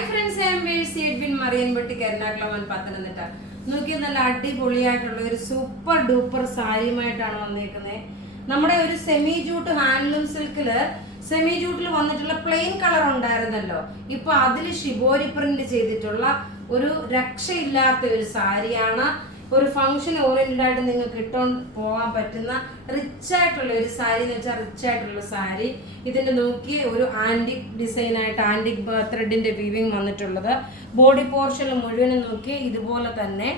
Hi friends, I am വേഴ്സി Edwin Marian boutique Ernakulam Pathanamthitta. നോക്കിയ നല്ല അടിപൊളിയായിട്ടുള്ള ഒരു സൂപ്പർ ഡൂപ്പർ സാരിയുമായിട്ടാണ് വന്നേക്കുന്നത്. നമ്മുടെ ഒരു സെമി ജൂട്ട് ഹാൻഡ്ലൂം സിൽക്കില് സെമി ജൂട്ടിൽ വന്നിട്ടുള്ള പ്ലെയിൻ കളർ ഉണ്ടായിരുന്നല്ലോ, ഇപ്പൊ അതിൽ ഷിബോരി പ്രിന്റ് ചെയ്തിട്ടുള്ള ഒരു രക്ഷയില്ലാത്ത ഒരു സാരിയാണ്. ഒരു ഫംഗ്ഷൻ ഓറിയന്റഡ് ആയിട്ട് നിങ്ങൾക്ക് ഇട്ടുകൊണ്ട് പോകാൻ പറ്റുന്ന റിച്ച് ആയിട്ടുള്ള ഒരു സാരി എന്ന് വെച്ചാൽ റിച്ച് ആയിട്ടുള്ള സാരി. ഇതിന്റെ നോക്കി ഒരു ആന്റിക് ഡിസൈൻ ആയിട്ട് ആന്റിക് ത്രെഡിന്റെ വീവിങ് വന്നിട്ടുള്ളത്. ബോഡി പോർഷനിൽ മുഴുവനും നോക്കി ഇതുപോലെ തന്നെ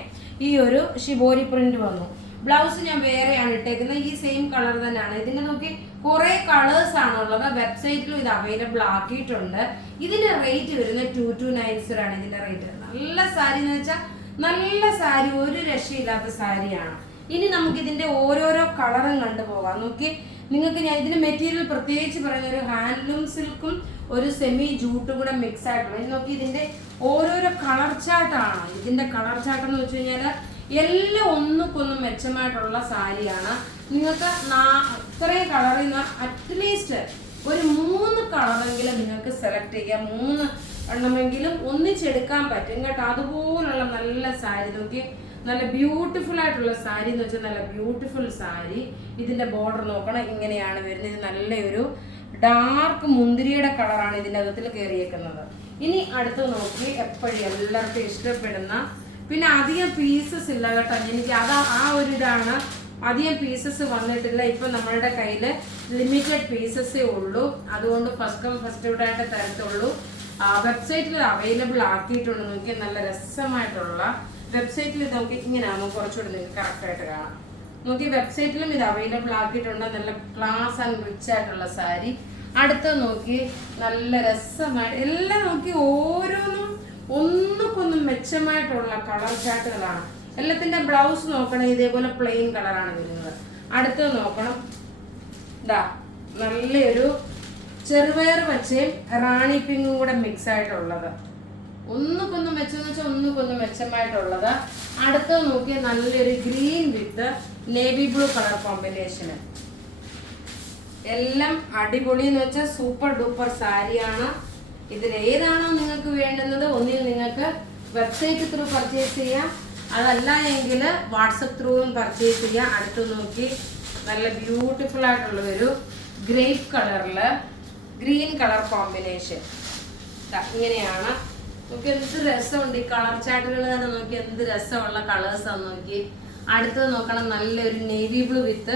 ഈ ഒരു ഷിബോരി പ്രിന്റ് വന്നു. ബ്ലൗസ് ഞാൻ വേറെയാണ് ഇട്ടേക്കുന്നത്, ഈ സെയിം കളർ തന്നെയാണ്. ഇതിന്റെ നോക്കി കുറെ കളേഴ്സ് ആണുള്ളത്. വെബ്സൈറ്റിലും ഇത് അവൈലബിൾ ആക്കിയിട്ടുണ്ട്. ഇതിന്റെ റേറ്റ് വരുന്നത് 2290 ആണ്. ഇതിന്റെ റേറ്റ് നല്ല സാരി എന്ന് വെച്ചാൽ നല്ല സാരി, ഒരു രക്ഷയില്ലാത്ത സാരിയാണ്. ഇനി നമുക്ക് ഇതിന്റെ ഓരോരോ കളറും കണ്ടുപോകാം. നോക്കി നിങ്ങൾക്ക് ഞാൻ ഇതിന്റെ മെറ്റീരിയൽ പ്രത്യേകിച്ച് പറയുന്ന ഒരു ഹാൻഡ്ലൂം സിൽക്കും ഒരു സെമി ജൂട്ടും കൂടെ മിക്സ് ആയിട്ടുള്ള നോക്കി ഇതിന്റെ ഓരോരോ കളർ ചാർട്ടാണ്. ഇതിന്റെ കളർ ചാർട്ട് എന്ന് വെച്ച് കഴിഞ്ഞാൽ എല്ലാം ഒന്നുക്കൊന്നും മെച്ചമായിട്ടുള്ള സാരിയാണ്. നിങ്ങൾക്ക് ഇത്രയും കളറിൽ നിന്ന് അറ്റ്ലീസ്റ്റ് ഒരു 3 കളറെങ്കിലും നിങ്ങൾക്ക് സെലക്ട് ചെയ്യാം. 3 എണ്ണമെങ്കിലും ഒന്നിച്ചെടുക്കാൻ പറ്റും കേട്ടോ. അതുപോലുള്ള നല്ല സാരി നോക്കി, നല്ല ബ്യൂട്ടിഫുൾ ആയിട്ടുള്ള സാരി എന്ന് വെച്ചാൽ നല്ല ബ്യൂട്ടിഫുൾ സാരി. ഇതിന്റെ ബോർഡർ നോക്കണം, ഇങ്ങനെയാണ് വരുന്നത്. ഇത് നല്ലൊരു ഡാർക്ക് മുന്തിരിയുടെ കളറാണ് ഇതിൻ്റെ അകത്തിൽ കയറിയേക്കുന്നത്. ഇനി അടുത്ത് നോക്കി എപ്പോഴും എല്ലാവർക്കും ഇഷ്ടപ്പെടുന്ന, പിന്നെ അധികം പീസസ് ഇല്ല കേട്ടോ. എനിക്ക് ആ ഒരു ഇതാണ്, അധികം പീസസ് വന്നിട്ടില്ല. ഇപ്പൊ നമ്മളുടെ കയ്യിൽ ലിമിറ്റഡ് പീസസേ ഉള്ളൂ. അതുകൊണ്ട് ഫസ്റ്റ് കം ഫസ്റ്റ് ഔട്ട് ആയിട്ട് തരത്തുള്ളൂ. വെബ്സൈറ്റിൽ അവൈലബിൾ ആക്കിയിട്ടുണ്ട്. നോക്കി നല്ല രസമായിട്ടുള്ള വെബ്സൈറ്റിൽ നോക്കി ഇങ്ങനെ ആകുമ്പോൾ കുറച്ചുകൂടി നിങ്ങൾക്ക് കറക്റ്റ് ആയിട്ട് കാണാം. നോക്കി വെബ്സൈറ്റിലും ഇത് അവൈലബിൾ ആക്കിയിട്ടുണ്ട്. നല്ല ക്ലാസ് ആൻഡ് റിച്ച് ആയിട്ടുള്ള സാരി. അടുത്ത് നോക്കി നല്ല രസമായിട്ട് എല്ലാം നോക്കി ഓരോന്നും ഒന്നുകൊന്നും മെച്ചമായിട്ടുള്ള കളർ ചാർട്ടുകളാണ്. എല്ലാത്തിന്റെ ബ്ലൗസ് നോക്കണം, ഇതേപോലെ പ്ലെയിൻ കളറാണ് വരുന്നത്. അടുത്ത് നോക്കണം, ഇതാ നല്ലൊരു ചെറുപയർ പച്ചയും റാണി പിങ്കും കൂടെ മിക്സ് ആയിട്ടുള്ളത്. ഒന്നുകൊന്നും മെച്ചമെന്ന് വെച്ചാൽ ഒന്നുകൊന്നും മെച്ചമായിട്ടുള്ളത്. അടുത്ത് നോക്കി നല്ലൊരു green with navy blue colour കോമ്പിനേഷന്. എല്ലാം അടിപൊളി എന്ന് വെച്ചാൽ സൂപ്പർ ഡൂപ്പർ സാരിയാണ്. ഇതിൽ ഏതാണോ നിങ്ങൾക്ക് വേണ്ടുന്നത് ഒന്നിൽ നിങ്ങൾക്ക് വെബ്സൈറ്റ് ത്രൂ പർച്ചേസ് ചെയ്യാം, അതല്ല എങ്കിൽ വാട്സപ്പ് ത്രൂവും പർച്ചേസ് ചെയ്യാം. അടുത്ത് നോക്കി നല്ല ബ്യൂട്ടിഫുൾ ആയിട്ടുള്ള ഒരു ഗ്രേപ്പ് കളറില് ഗ്രീൻ കളർ കോമ്പിനേഷൻ. ഇങ്ങനെയാണ്. നോക്കി എന്ത് രസമുണ്ട് ഈ കളർ ചാർട്ടുകൾ തന്നെ. നോക്കി എന്ത് രസമുള്ള കളേഴ്സാന്ന് നോക്കി. അടുത്തത് നോക്കണം, നല്ലൊരു navy blue with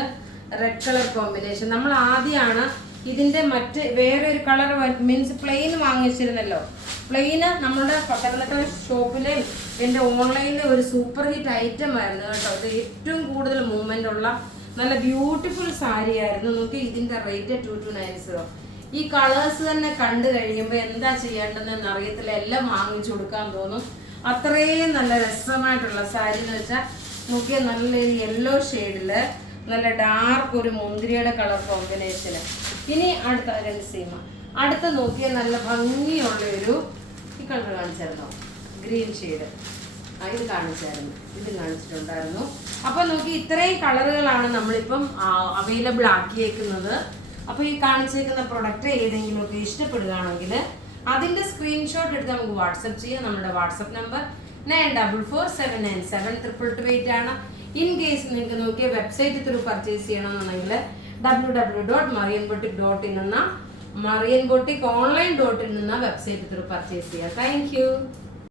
red colour combination. നമ്മൾ ആദ്യമാണ് ഇതിന്റെ മറ്റ് വേറെ ഒരു കളർ മീൻസ് പ്ലെയിൻ വാങ്ങിച്ചിരുന്നല്ലോ. പ്ലെയിന് നമ്മുടെ പത്തനംതിട്ട ഷോപ്പിലെ എൻ്റെ ഓൺലൈനിലെ ഒരു സൂപ്പർ ഹിറ്റ് ഐറ്റം ആയിരുന്നു കേട്ടോ. ഇത് ഏറ്റവും കൂടുതൽ മൂവ്മെന്റ് ഉള്ള നല്ല ബ്യൂട്ടിഫുൾ സാരി ആയിരുന്നു. നോക്കി ഇതിന്റെ റേറ്റ് 2290. ഈ കളേഴ്സ് തന്നെ കണ്ടു കഴിയുമ്പോൾ എന്താ ചെയ്യേണ്ടതെന്ന് അറിയത്തില്ല, എല്ലാം വാങ്ങിച്ചു കൊടുക്കാൻ തോന്നും. അത്രയും നല്ല രസമായിട്ടുള്ള സാരി എന്ന് വെച്ചാൽ നോക്കിയാൽ നല്ലൊരു യെല്ലോ ഷെയ്ഡില് നല്ല ഡാർക്ക് ഒരു മുന്തിരിയുടെ കളർ കോമ്പിനേഷന്. ഇനി അടുത്ത രണ്ട് സീമ. അടുത്ത നോക്കിയാൽ നല്ല ഭംഗിയുള്ള ഒരു ഈ കളർ കാണിച്ചായിരുന്നോ, ഗ്രീൻ ഷെയ്ഡ്. ഇത് കാണിച്ചായിരുന്നു, ഇത് കാണിച്ചിട്ടുണ്ടായിരുന്നു. അപ്പൊ നോക്കി ഇത്രയും കളറുകളാണ് നമ്മളിപ്പം അവൈലബിൾ ആക്കിയേക്കുന്നത്. അപ്പൊ ഈ കാണിച്ചേക്കുന്ന പ്രൊഡക്റ്റ് ഏതെങ്കിലും ഒക്കെ ഇഷ്ടപ്പെടുകയാണെങ്കിൽ അതിന്റെ സ്ക്രീൻഷോട്ട് എടുത്ത് നമുക്ക് വാട്സപ്പ് ചെയ്യാം. നമ്മുടെ വാട്സപ്പ് നമ്പർ 9447972228 ആണ്. ഇൻ കേസ് നിങ്ങൾക്ക് നോക്കിയ വെബ്സൈറ്റ് ത്രൂ പർച്ചേസ് ചെയ്യണമെന്നുണ്ടെങ്കിൽ www.marianboutique.in എന്ന marianboutique.online.in എന്ന വെബ്സൈറ്റ് ത്രൂ പർച്ചേസ് ചെയ്യാം. Thank you.